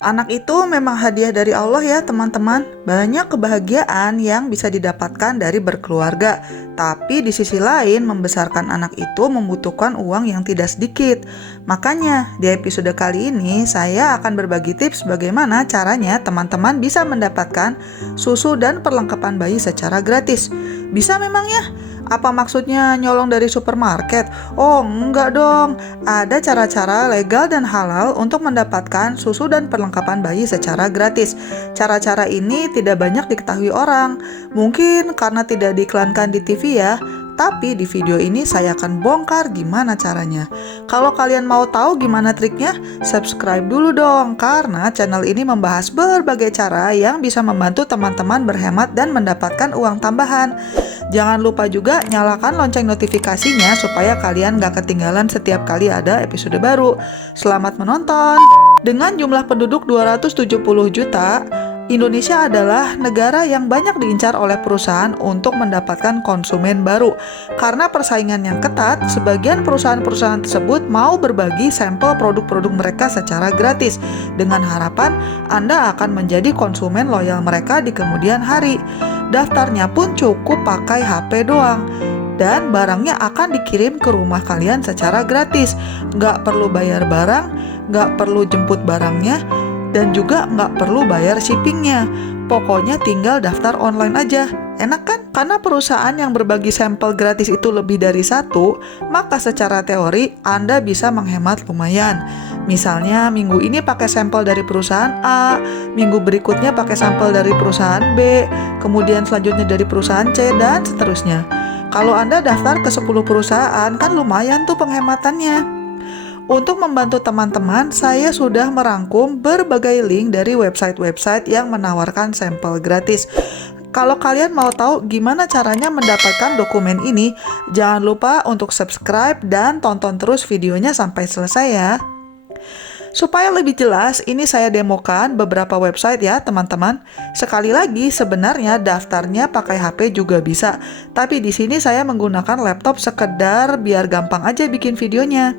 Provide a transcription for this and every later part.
Anak itu memang hadiah dari Allah ya teman-teman. Banyak kebahagiaan yang bisa didapatkan dari berkeluarga. Tapi di sisi lain membesarkan anak itu membutuhkan uang yang tidak sedikit. Makanya di episode kali ini saya akan berbagi tips bagaimana caranya teman-teman bisa mendapatkan susu dan perlengkapan bayi secara gratis. Bisa memangnya? Apa maksudnya nyolong dari supermarket? Oh, enggak dong. Ada cara-cara legal dan halal untuk mendapatkan susu dan perlengkapan bayi secara gratis. Cara-cara ini tidak banyak diketahui orang. Mungkin karena tidak diiklankan di TV ya. Tapi di video ini saya akan bongkar gimana caranya. Kalau kalian mau tahu gimana triknya, subscribe dulu dong. Karena channel ini membahas berbagai cara yang bisa membantu teman-teman berhemat dan mendapatkan uang tambahan. Jangan lupa juga nyalakan lonceng notifikasinya supaya kalian gak ketinggalan setiap kali ada episode baru. Selamat menonton! Dengan jumlah penduduk 270 juta, Indonesia adalah negara yang banyak diincar oleh perusahaan untuk mendapatkan konsumen baru. Karena persaingan yang ketat, sebagian perusahaan-perusahaan tersebut mau berbagi sampel produk-produk mereka secara gratis dengan harapan Anda akan menjadi konsumen loyal mereka di kemudian hari. Daftarnya pun cukup pakai HP doang. Dan barangnya akan dikirim ke rumah kalian secara gratis. Nggak perlu bayar barang, nggak perlu jemput barangnya, dan juga nggak perlu bayar shippingnya. Pokoknya tinggal daftar online aja. Enak kan? Karena perusahaan yang berbagi sampel gratis itu lebih dari satu, maka secara teori Anda bisa menghemat lumayan. Misalnya minggu ini pakai sampel dari perusahaan A, minggu berikutnya pakai sampel dari perusahaan B, kemudian selanjutnya dari perusahaan C, dan seterusnya. Kalau Anda daftar ke 10 perusahaan, kan lumayan tuh penghematannya. Untuk membantu teman-teman, saya sudah merangkum berbagai link dari website-website yang menawarkan sampel gratis. Kalau kalian mau tahu gimana caranya mendapatkan dokumen ini, jangan lupa untuk subscribe dan tonton terus videonya sampai selesai ya. Supaya lebih jelas, ini saya demokan beberapa website ya teman-teman. Sekali lagi, sebenarnya daftarnya pakai HP juga bisa. Tapi di sini saya menggunakan laptop sekedar biar gampang aja bikin videonya.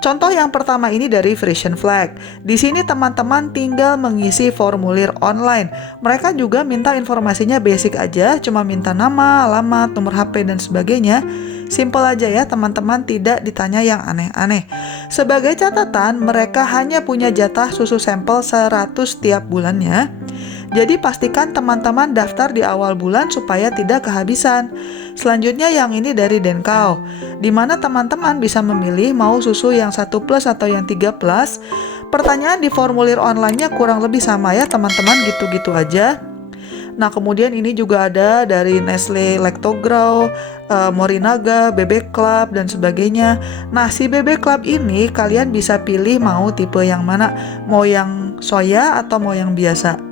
Contoh yang pertama ini dari Frisian Flag. Di sini teman-teman tinggal mengisi formulir online. Mereka juga minta informasinya basic aja, cuma minta nama, alamat, nomor HP, dan sebagainya. Simple aja ya teman-teman, tidak ditanya yang aneh-aneh. Sebagai catatan, mereka hanya punya jatah susu sampel 100 tiap bulannya. Jadi pastikan teman-teman daftar di awal bulan supaya tidak kehabisan. Selanjutnya yang ini dari Denkau, di mana teman-teman bisa memilih mau susu yang 1 plus atau yang 3 plus. Pertanyaan di formulir online-nya kurang lebih sama ya teman-teman, gitu-gitu aja. Nah kemudian ini juga ada dari Nestle Lactogrow, Morinaga, BB Club, dan sebagainya. Nah si BB Club ini kalian bisa pilih mau tipe yang mana, mau yang soya atau mau yang biasa.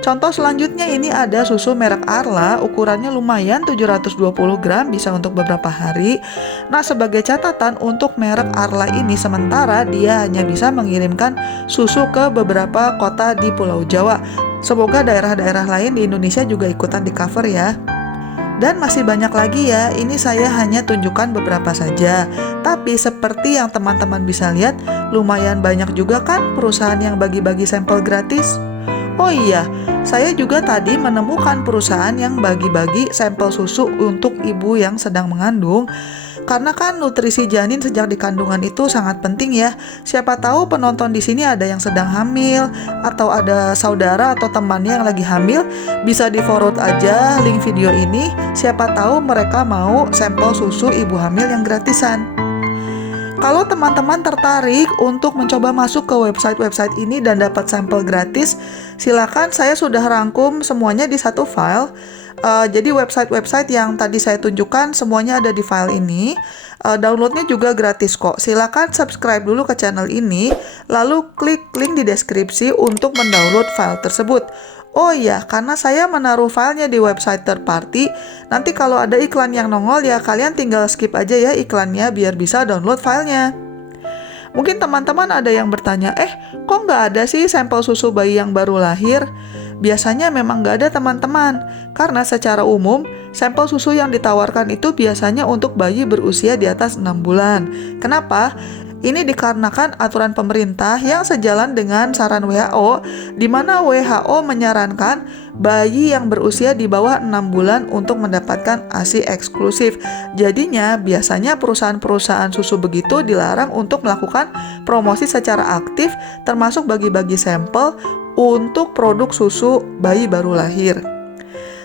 Contoh selanjutnya ini ada susu merek Arla, ukurannya lumayan 720 gram, bisa untuk beberapa hari. Nah sebagai catatan untuk merek Arla ini sementara dia hanya bisa mengirimkan susu ke beberapa kota di Pulau Jawa. Semoga daerah-daerah lain di Indonesia juga ikutan di cover ya. Dan masih banyak lagi ya, ini saya hanya tunjukkan beberapa saja. Tapi seperti yang teman-teman bisa lihat, lumayan banyak juga kan perusahaan yang bagi-bagi sampel gratis. Oh iya, saya juga tadi menemukan perusahaan yang bagi-bagi sampel susu untuk ibu yang sedang mengandung. Karena kan nutrisi janin sejak di kandungan itu sangat penting ya. Siapa tahu penonton di sini ada yang sedang hamil, atau ada saudara atau temannya yang lagi hamil, bisa di-forward aja link video ini. Siapa tahu mereka mau sampel susu ibu hamil yang gratisan. Kalau teman-teman tertarik untuk mencoba masuk ke website-website ini dan dapat sampel gratis, silakan, saya sudah rangkum semuanya di satu file. Jadi website-website yang tadi saya tunjukkan semuanya ada di file ini. Downloadnya juga gratis kok. Silakan subscribe dulu ke channel ini, lalu klik link di deskripsi untuk mendownload file tersebut. Oh iya, karena saya menaruh filenya di website third party, nanti kalau ada iklan yang nongol ya kalian tinggal skip aja ya iklannya biar bisa download filenya. Mungkin teman-teman ada yang bertanya, kok nggak ada sih sampel susu bayi yang baru lahir? Biasanya memang nggak ada teman-teman, karena secara umum sampel susu yang ditawarkan itu biasanya untuk bayi berusia di atas 6 bulan. Kenapa? Ini dikarenakan aturan pemerintah yang sejalan dengan saran WHO, di mana WHO menyarankan bayi yang berusia di bawah 6 bulan untuk mendapatkan ASI eksklusif. Jadinya biasanya perusahaan-perusahaan susu begitu dilarang untuk melakukan promosi secara aktif, termasuk bagi-bagi sampel untuk produk susu bayi baru lahir.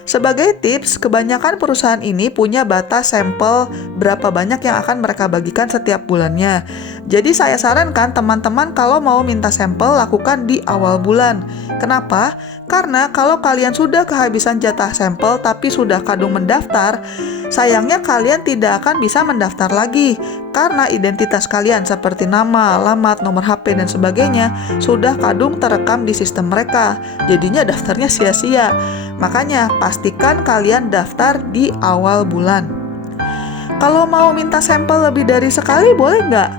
Sebagai tips, kebanyakan perusahaan ini punya batas sampel berapa banyak yang akan mereka bagikan setiap bulannya. Jadi saya sarankan teman-teman kalau mau minta sampel lakukan di awal bulan. Kenapa? Karena kalau kalian sudah kehabisan jatah sampel tapi sudah kadung mendaftar, sayangnya kalian tidak akan bisa mendaftar lagi karena identitas kalian seperti nama, alamat, nomor HP, dan sebagainya sudah kadung terekam di sistem mereka. Jadinya daftarnya sia-sia. Makanya pastikan kalian daftar di awal bulan. Kalau mau minta sampel lebih dari sekali boleh nggak?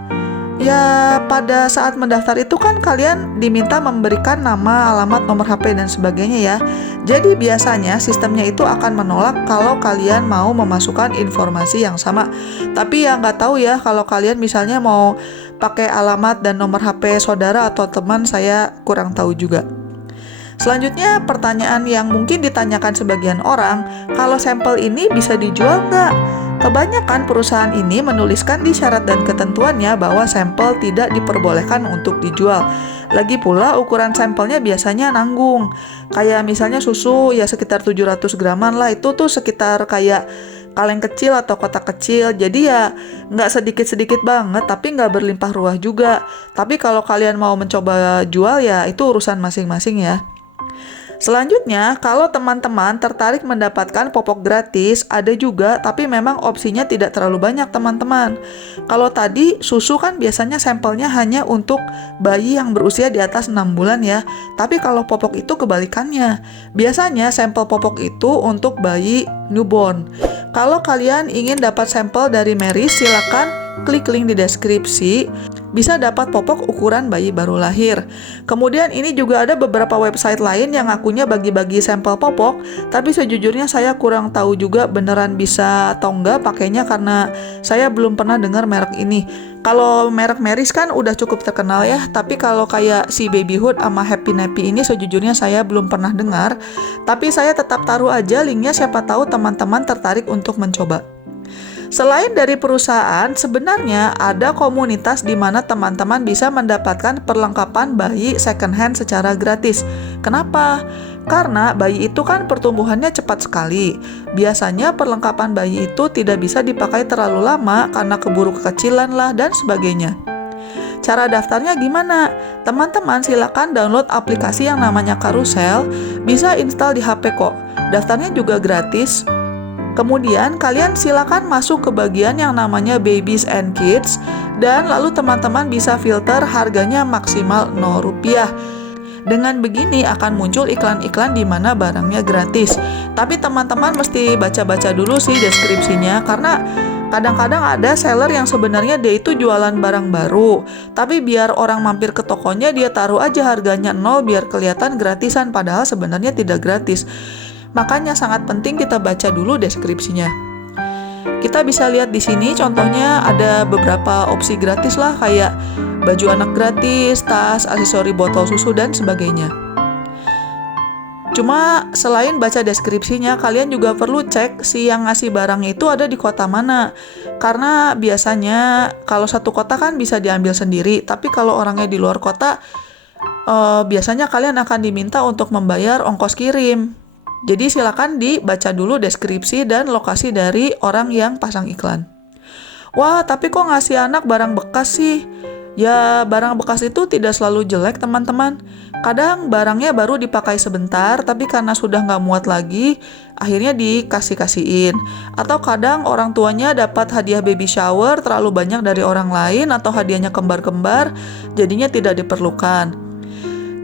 Ya, pada saat mendaftar itu kan kalian diminta memberikan nama, alamat, nomor HP, dan sebagainya ya. Jadi biasanya sistemnya itu akan menolak kalau kalian mau memasukkan informasi yang sama. Tapi ya nggak tahu ya kalau kalian misalnya mau pakai alamat dan nomor HP saudara atau teman, saya kurang tahu juga. Selanjutnya, pertanyaan yang mungkin ditanyakan sebagian orang, kalau sampel ini bisa dijual nggak? Kebanyakan perusahaan ini menuliskan di syarat dan ketentuannya bahwa sampel tidak diperbolehkan untuk dijual. Lagi pula ukuran sampelnya biasanya nanggung. Kayak misalnya susu ya sekitar 700 graman lah, itu tuh sekitar kayak kaleng kecil atau kotak kecil. Jadi ya nggak sedikit-sedikit banget, tapi nggak berlimpah ruah juga. Tapi kalau kalian mau mencoba jual ya itu urusan masing-masing ya. Selanjutnya, kalau teman-teman tertarik mendapatkan popok gratis, ada juga, tapi memang opsinya tidak terlalu banyak teman-teman. Kalau tadi, susu kan biasanya sampelnya hanya untuk bayi yang berusia di atas 6 bulan ya. Tapi kalau popok itu kebalikannya. Biasanya sampel popok itu untuk bayi newborn. Kalau kalian ingin dapat sampel dari Meris, silakan klik link di deskripsi. Bisa dapat popok ukuran bayi baru lahir. Kemudian ini juga ada beberapa website lain yang ngakunya bagi-bagi sampel popok, tapi sejujurnya saya kurang tahu juga beneran bisa atau enggak pakainya karena saya belum pernah dengar merek ini. Kalau merek Meris kan udah cukup terkenal ya, tapi kalau kayak si Babyhood sama Happy Nappy ini sejujurnya saya belum pernah dengar, tapi saya tetap taruh aja linknya, siapa tahu teman-teman tertarik untuk mencoba. Selain dari perusahaan, sebenarnya ada komunitas di mana teman-teman bisa mendapatkan perlengkapan bayi second hand secara gratis. Kenapa? Karena bayi itu kan pertumbuhannya cepat sekali. Biasanya perlengkapan bayi itu tidak bisa dipakai terlalu lama karena keburu kekecilan lah dan sebagainya. Cara daftarnya gimana? Teman-teman silakan download aplikasi yang namanya Carousel, bisa install di HP kok. Daftarnya juga gratis. Kemudian kalian silakan masuk ke bagian yang namanya Babies and Kids, dan lalu teman-teman bisa filter harganya maksimal Rp0. Dengan begini akan muncul iklan-iklan di mana barangnya gratis. Tapi teman-teman mesti baca-baca dulu sih deskripsinya, karena kadang-kadang ada seller yang sebenarnya dia itu jualan barang baru, tapi biar orang mampir ke tokonya dia taruh aja harganya 0 biar kelihatan gratisan, padahal sebenarnya tidak gratis. Makanya sangat penting kita baca dulu deskripsinya. Kita bisa lihat di sini contohnya ada beberapa opsi gratis lah, kayak baju anak gratis, tas, aksesori botol susu, dan sebagainya. Cuma selain baca deskripsinya, kalian juga perlu cek si yang ngasih barangnya itu ada di kota mana. Karena biasanya kalau satu kota kan bisa diambil sendiri, tapi kalau orangnya di luar kota, biasanya kalian akan diminta untuk membayar ongkos kirim. Jadi silakan dibaca dulu deskripsi dan lokasi dari orang yang pasang iklan. Wah, tapi kok ngasih anak barang bekas sih? Ya, barang bekas itu tidak selalu jelek teman-teman. Kadang barangnya baru dipakai sebentar, tapi karena sudah nggak muat lagi, akhirnya dikasih-kasihin. Atau kadang orang tuanya dapat hadiah baby shower terlalu banyak dari orang lain, atau hadiahnya kembar-kembar, jadinya tidak diperlukan.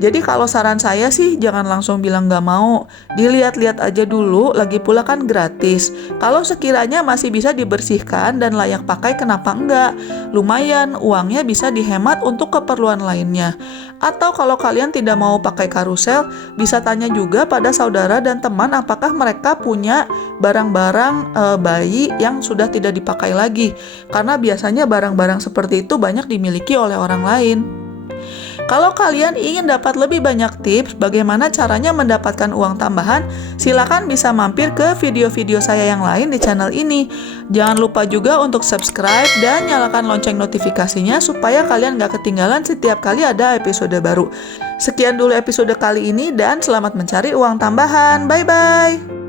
Jadi kalau saran saya sih jangan langsung bilang nggak mau. Dilihat-lihat aja dulu, lagi pula kan gratis. Kalau sekiranya masih bisa dibersihkan dan layak pakai, kenapa enggak? Lumayan, uangnya bisa dihemat untuk keperluan lainnya. Atau kalau kalian tidak mau pakai karusel, bisa tanya juga pada saudara dan teman apakah mereka punya barang-barang bayi yang sudah tidak dipakai lagi. Karena biasanya barang-barang seperti itu banyak dimiliki oleh orang lain. Kalau kalian ingin dapat lebih banyak tips bagaimana caranya mendapatkan uang tambahan, silakan bisa mampir ke video-video saya yang lain di channel ini. Jangan lupa juga untuk subscribe dan nyalakan lonceng notifikasinya supaya kalian gak ketinggalan setiap kali ada episode baru. Sekian dulu episode kali ini dan selamat mencari uang tambahan. Bye-bye!